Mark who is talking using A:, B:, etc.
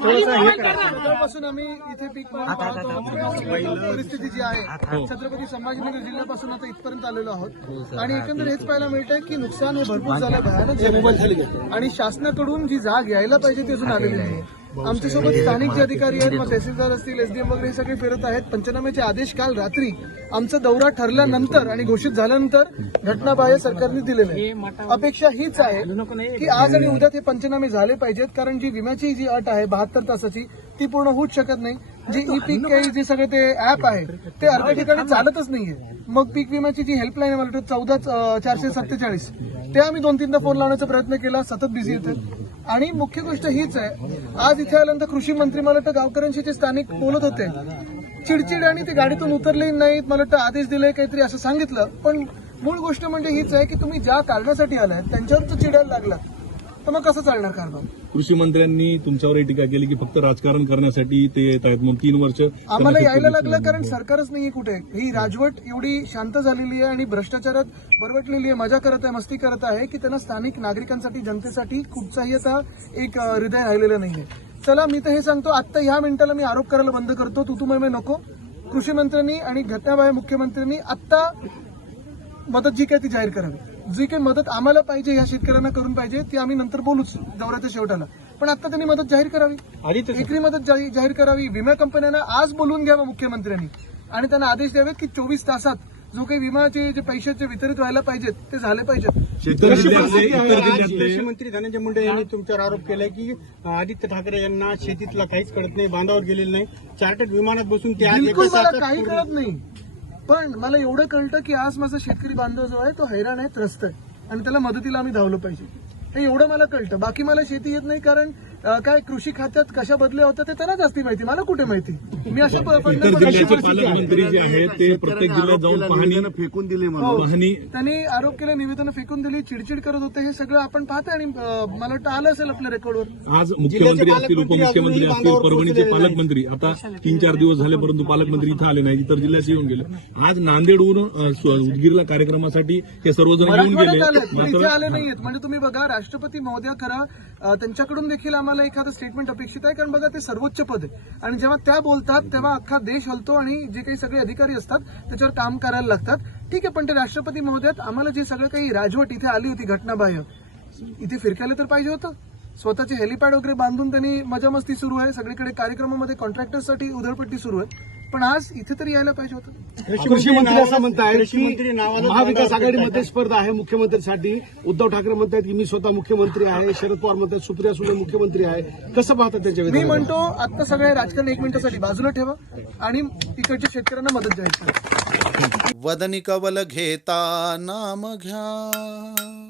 A: सकाळपासून आम्ही इथे पीक. परिस्थिती जी आहे छत्रपती संभाजीनगर जिल्ह्यापासून आता इथपर्यंत आलेलो आहोत. आणि एकंदर हेच पाहायला मिळतंय की नुकसान हे भरपूर झालंय भयानक. आणि शासनाकडून जी जाग यायला पाहिजे ती अजून आलेली नाही. आमच्यासोबत स्थानिक जे अधिकारी आहेत मग तहसीलदार असतील एसडीएम वगैरे हे सगळे फिरत आहेत. पंचनाम्याचे आदेश काल रात्री आमचा दौरा ठरल्यानंतर आणि घोषित झाल्यानंतर घटनाबाह्य सरकारने दिलेले. अपेक्षा हीच आहे की आज आणि उद्या ते पंचनामे झाले पाहिजेत कारण जी विम्याची जी अट आहे बहात्तर तासाची ती पूर्ण होऊच शकत नाही. जी ई पीक जे सगळे ते ऍप आहे ते अर्ध्या ठिकाणी चालतच नाहीये. मग पीक विम्याची जी हेल्पलाईन आहे मला चौदा चारशे सत्तेचाळीस ते आम्ही दोन तीनदा फोन लावण्याचा प्रयत्न केला सतत बिझी येते आणि मुख्य गोष्ट हीच आहे. आज इथे आल्यानंतर कृषी मंत्री मला वाटतं गावकऱ्यांशी जे स्थानिक बोलत होते. चिडचिड आणि ते गाडीतून उतरले नाहीत मला वाटतं आदेश दिले काहीतरी असं सांगितलं. पण मूळ गोष्ट म्हणजे हीच आहे की तुम्ही ज्या कारणासाठी आलाय त्यांच्यावर जर चिडायला लागला तर मग कसं चालणार कारभार?
B: कृषी मंत्र्यांनी तुमच्यावर टीका केली की फक्त राजकारण करण्यासाठी ते येत आहेत. म्हणून तीन वर्ष
A: आम्हाला यायला लागलं कारण सरकारच नाहीये कुठे. ही राजवट एवढी शांत झालेली आहे आणि भ्रष्टाचारात बरवटलेली आहे. मजा करत आहे मस्ती करत आहे की त्यांना स्थानिक नागरिकांसाठी जनतेसाठी कुठचाही आता एक हृदय राहिलेलं नाहीये. चला मी तर हे सांगतो आता ह्या मिनिटाला मी आरोप करायला बंद करतो. तू तू नको. कृषी मंत्र्यांनी आणि घटनाबाह्य मुख्यमंत्र्यांनी आता मदत जी काय ती जाहीर करावी. जी काही मदत आम्हाला पाहिजे या शेतकऱ्यांना करून पाहिजे ती आम्ही नंतर बोलूच दौऱ्याच्या शेवटाला. पण आता त्यांनी मदत जाहीर करावी. एकरी मदत जाही- जाहीर करावी. विमा कंपन्यांना आज बोलून घ्यावं मुख्यमंत्र्यांनी. आणि त्यांना आदेश द्यावेत की चोवीस तासात जो काही विमाचे जे पैशाचे वितरित व्हायला पाहिजेत ते झाले पाहिजेत.
C: मंत्री धनंजय मुंडे यांनी तुमच्यावर आरोप केलाय की आदित्य ठाकरे यांना शेतीतला काहीच कळत नाही बांधावर गेलेलं नाही. चार्टर्ड विमानात बसून ते
A: काही कळत नाही. पण मला एवढं कळतं की आज माझा शेतकरी बांधव जो आहे तो हैराण आहे त्रस्त आहे. आणि त्याला मदतीला आम्ही धावलो पाहिजे. हे एवढं मला कळतं. बाकी मला शेती येत नाही कारण काय कृषी खात्यात कशा बदल्या होत्या ते त्यांना जास्ती माहिती. मला कुठे माहिती? मी अशा
B: इतर जिल्ह्याचे पालकमंत्री जे आहेत ते प्रत्येक जिल्ह्यात जाऊन पाहणी
D: फेकून दिले.
B: पाहणी
A: त्यांनी आरोप केले निवेदन फेकून दिली चिडचिड करत होते हे सगळं आपण पाहतोय आणि मला वाटतं आलं असेल आपल्या रेकॉर्डवर.
B: आज मुख्यमंत्री असतील उपमुख्यमंत्री असतील परभणीचे पालकमंत्री. आता तीन चार दिवस झाले परंतु पालकमंत्री इथं आले नाही इतर जिल्ह्यात येऊन गेले. आज नांदेडहून उदगीरला कार्यक्रमासाठी हे सर्वजण येऊन गेले.
A: आले नाहीयेत. म्हणजे तुम्ही बघा राष्ट्रपती महोदया खरं त्यांच्याकडून देखील आम्हाला एखादं स्टेटमेंट अपेक्षित आहे? कारण बघा ते सर्वोच्च पद आहे. आणि जेव्हा त्या बोलतात तेव्हा अख्खा देश हलतो आणि जे काही सगळे अधिकारी असतात त्याच्यावर काम करायला लागतात. ठीक आहे पण ते राष्ट्रपती महोदयात आम्हाला जे सगळं काही राजवट इथे आली होती घटनाबाह्य इथे फिरकायला तर पाहिजे होतं. स्वतःचे हेलिपॅड वगैरे बांधून त्यांनी मजा मस्ती सुरू आहे. सगळीकडे कार्यक्रमामध्ये कॉन्ट्रॅक्टरसाठी उधळपट्टी सुरू आहे. पण आज इथे तरी यायला पाहिजे होतं.
D: कृषी मंत्री असं म्हणतायत
C: कृषी मंत्री नावाला
D: की महाविकास आघाडीमध्ये स्पर्धा आहे मुख्यमंत्र्यांसाठी. उद्धव ठाकरे म्हणतात की मी स्वतः मुख्यमंत्री आहे शरद पवार म्हणतात सुप्रिया सुळे मुख्यमंत्री आहे. कसं पाहतात त्यांच्या
A: मी? म्हणतो आता सगळे राजकारण एक मिनिटासाठी बाजूला ठेवा आणि इकडच्या शेतकऱ्यांना मदत करा
E: वदनी कवल घेता नाम घ्या.